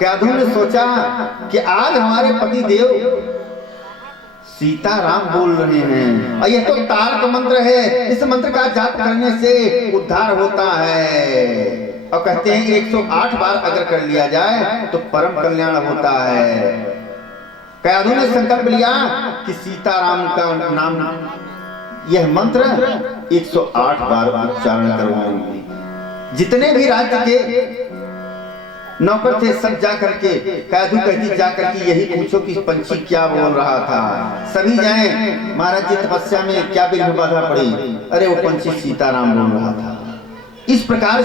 कयाधु ने सोचा कि आज हमारे पति देव सीताराम बोल रहे हैं और यह तो तारक मंत्र है, इस मंत्र का जाप करने से उद्धार होता है। और कहते हैं 108 बार अगर कर लिया जाए तो परम कल्याण होता है। कयाधु ने संकल्प लिया कि सीताराम का नाम, यह मंत्र 108 बार उच्चारण करवाएंगे। जितने भी राज्य के नौकर थे सब जा करके, कयाधु कहती जा करके यही पूछो कि पंछी क्या बोल रहा था। सभी जाए, महाराज जी तपस्या में क्या विघ्न बाधा पड़ी? अरे वो पंछी सीताराम बोल रहा था। इस प्रकार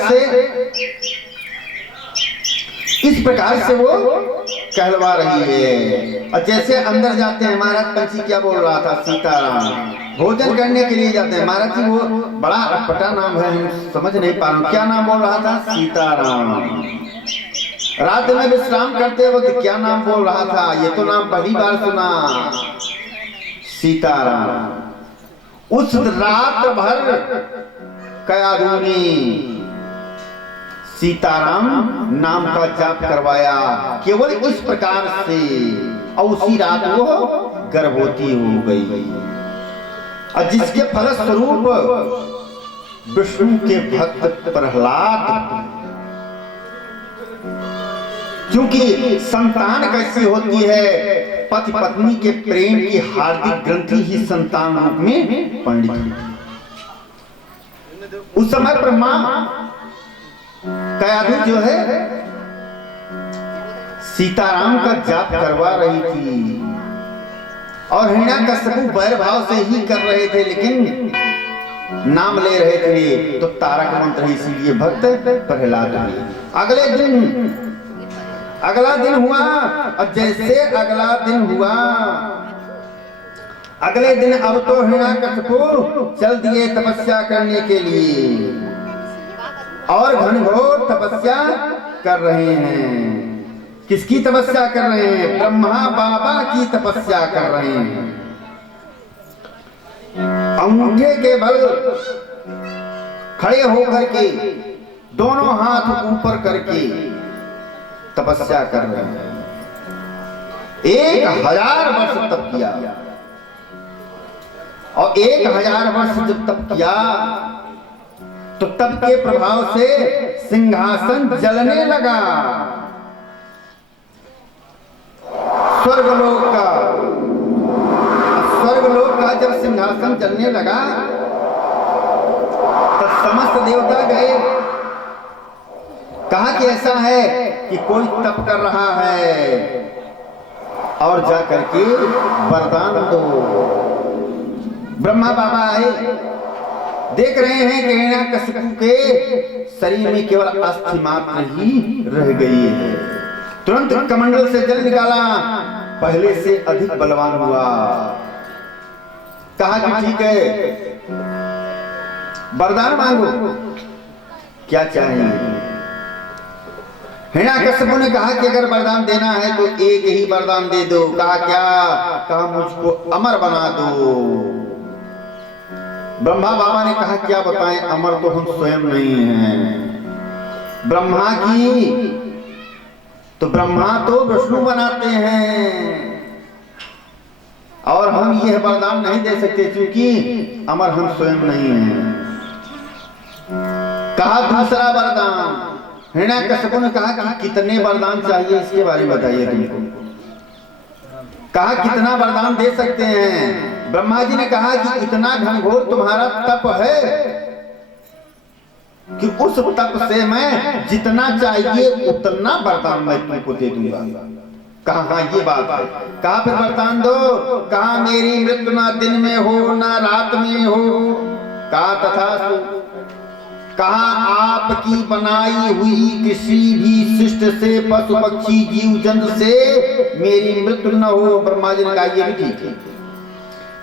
से वो कहलवा रही है। और जैसे अंदर जाते हैं, महाराज पंछी क्या बोल रहा था? सीताराम। भोजन करने के लिए जाते हैं, महाराज जी वो बड़ा अटपटा नाम है, हम समझ नहीं पा रहे, क्या नाम बोल रहा था? सीताराम। रात में विश्राम करते वक्त क्या नाम बोल रहा था? ये तो नाम पहली बार सुना, सीताराम। उस रात भर कयाधु ने सीताराम नाम का जाप करवाया, केवल इस प्रकार से, और उसी रात वो गर्भवती हो गई। और जिसके फलस्वरूप विष्णु के भक्त प्रहलाद, क्योंकि संतान कैसी होती है? पति पत्नी के प्रेम की हार्दिक ग्रंथि ही संतान रूप में पंडित होती। उस समय ब्रह्मा कयाधु जो है सीताराम का जाप करवा रही थी और हिरण्यकश्यपु वैर भाव से ही कर रहे थे, लेकिन नाम ले रहे थे तो तारक मंत्र, इसीलिए भक्त प्रहलाद हुए। अगला दिन हुआ, और जैसे अगला दिन हुआ, अगले दिन अब तो हिरण्यकश्यपु चल दिए तपस्या करने के लिए और घनघोर तपस्या कर रहे हैं। किसकी तपस्या कर रहे हैं? ब्रह्मा बाबा की तपस्या कर रहे हैं। अंगूठे के बल खड़े होकर के, दोनों हाथ ऊपर करके तपस्या कर रहे हैं। 1000 वर्ष तप किया, और 1000 वर्ष जब तप किया तो तप के प्रभाव से सिंहासन जलने लगा। स्वर्गलोक का जब सिंहासन जलने लगा तो समस्त देवता गए, कहा कि ऐसा है कि कोई तप कर रहा है और जाकर के वरदान दो। ब्रह्मा बाबा आए, देख रहे हैं कि हिरण्यकश्यपु के शरीर में केवल अस्थि मात्र ही रह गई है। तुरंत कमंडल से जल निकाला, पहले से अधिक बलवान हुआ। कहा कि ठीक है, वरदान मांगो, क्या चाहिए? हिरण्यकश्यपु ने कहा कि अगर वरदान देना है तो एक ही वरदान दे दो। कहा क्या? कहा मुझको अमर बना दो। ब्रह्मा बाबा ने कहा क्या बताएं, अमर तो हम स्वयं नहीं हैं। ब्रह्मा तो विष्णु बनाते हैं और हम यह वरदान नहीं दे सकते क्योंकि अमर हम स्वयं नहीं हैं। कहा दूसरा वरदान। हिरण्यकश्यपु ने कहा कि कितने वरदान चाहिए, इसके बारे में बताइए तुमको। कहा कितना वरदान दे सकते हैं? ब्रह्मा जी ने कहा कि इतना घनघोर तुम्हारा तप है कि उस तप से मैं जितना चाहिए उतना वरदान मैं तुमको दे दूंगा। कहा हाँ ये बात है। कहा फिर वरदान दो। कहा मेरी मृत्यु ना दिन में हो ना रात में हो। कहा तथास्तु। कहा आपकी बनाई हुई किसी भी शिष्ट से, पशु पक्षी जीव जंतु से मेरी मृत्यु न हो। ब्रह्मा जी ने कहा ये भी ठीक है।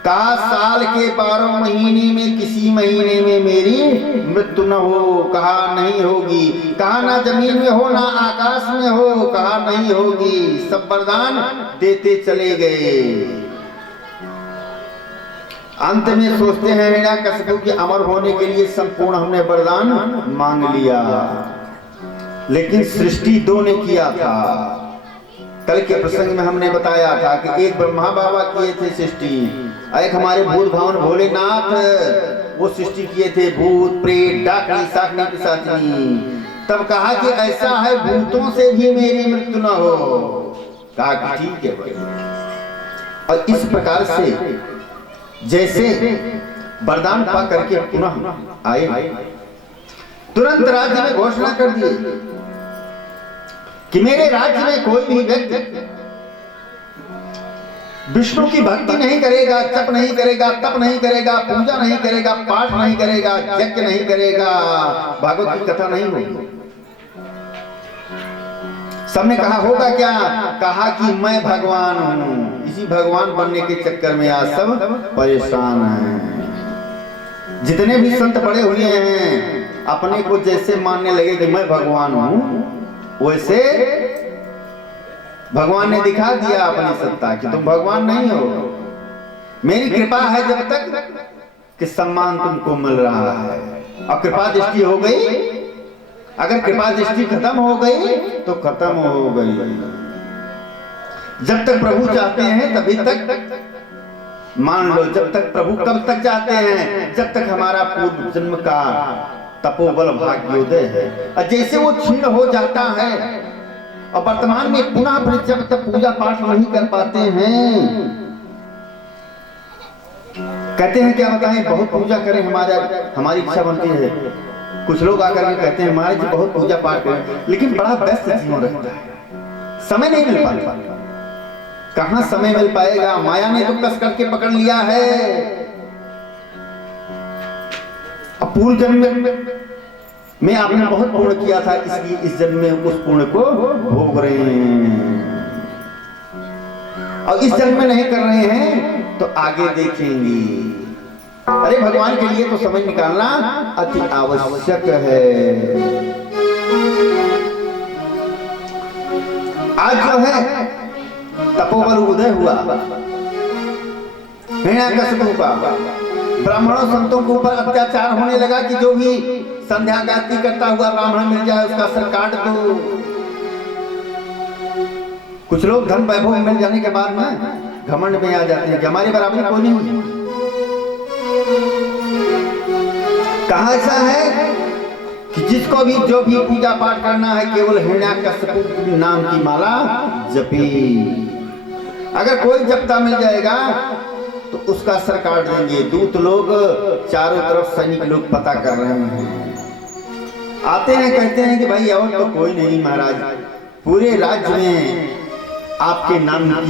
कहा साल के 12 महीने में किसी महीने में मेरी मृत्यु न हो। कहा नहीं होगी। कहा ना जमीन में हो ना आकाश में हो। कहा नहीं होगी। सब वरदान देते चले गए। अंत में सोचते हैं हिरण्यकश्यपु कि अमर होने के लिए संपूर्ण हमने वरदान मांग लिया। लेकिन सृष्टि दो ने किया था। कल के प्रसंग में हमने बताया था कि एक ब्रह्मा बाबा किए थे सृष्टि, एक हमारे भूत भवन भोलेनाथ वो सृष्टि किए थे, भूत प्रेत डाकनी साकनी पिशाचनी। तब कहा कि ऐसा है भूतों से भी मेरी मृत्यु न हो। कहा कि ठीक है भाई। और इस प्रकार से जैसे वरदान पा करके पुनः आए, तुरंत राज्य में घोषणा कर दी कि मेरे राज्य में कोई भी व्यक्ति विष्णु की भक्ति नहीं करेगा, जप नहीं करेगा, तप नहीं करेगा, पूजा नहीं करेगा, पाठ नहीं करेगा, यज्ञ नहीं करेगा, भागवत की कथा नहीं होगी। सबने कहा होगा क्या? कहा कि मैं भगवान हूं। इसी भगवान बनने के चक्कर में आज सब परेशान हैं। जितने भी संत पड़े हुए हैं अपने को जैसे मानने लगे कि मैं भगवान हूं, वैसे भगवान ने दिखा दिया अपनी सत्ता कि तुम भगवान नहीं हो। मेरी कृपा है जब तक कि सम्मान तुमको मिल रहा है, और कृपा दृष्टि हो गई, अगर कृपा दृष्टि खत्म हो गई तो खत्म हो गई। जब तक प्रभु चाहते हैं तभी तक मान लो, जब तक प्रभु कब तक चाहते हैं? जब तक हमारा पूर्व जन्म का तपोबल भाग्योदय है। और जैसे वो क्षीण हो जाता है और वर्तमान में पुनः जब तक पूजा पाठ नहीं कर पाते हैं, कहते हैं क्या बताएं, बहुत पूजा करें, हमारी इच्छा बनती है। कुछ लोग आकर के कहते हैं हमारे जी बहुत पूजा पाठ करें, लेकिन बड़ा व्यस्त जीवन रहता है, समय नहीं मिल पाता। कहां समय मिल पाएगा? माया ने तो कस करके पकड़ लिया है। अब पूर्व जन्म में आपने बहुत पुण्य किया था, इसलिए इस जन्म में उस पुण्य को भोग रहे हैं, और इस जन्म में नहीं कर रहे हैं तो आगे देखेंगे। अरे भगवान के लिए तो समय निकालना अति आवश्यक है। आज जो है तपोबल उदय हुआ, हिरण्यकशिपु का ब्राह्मणों संतों के ऊपर अत्याचार होने लगा कि जो भी संध्या गायत्री करता हुआ ब्राह्मण मिल जाए उसका सर काट दो। कुछ लोग धन वैभव मिल जाने के बाद में घमंड में आ जाते हैं कि हमारे बराबर कोई नहीं। कहा ऐसा है कि जिसको भी जो भी पूजा पाठ करना है केवल हिरण्यकशिपु नाम की माला जपी। अगर कोई जपता मिल जाएगा तो उसका सर काट देंगे। दूत लोग चारों तरफ सैनिक लोग पता कर रहे हैं, आते हैं, कहते हैं कि भाई और तो कोई नहीं महाराज, पूरे राज्य में आपके नाम की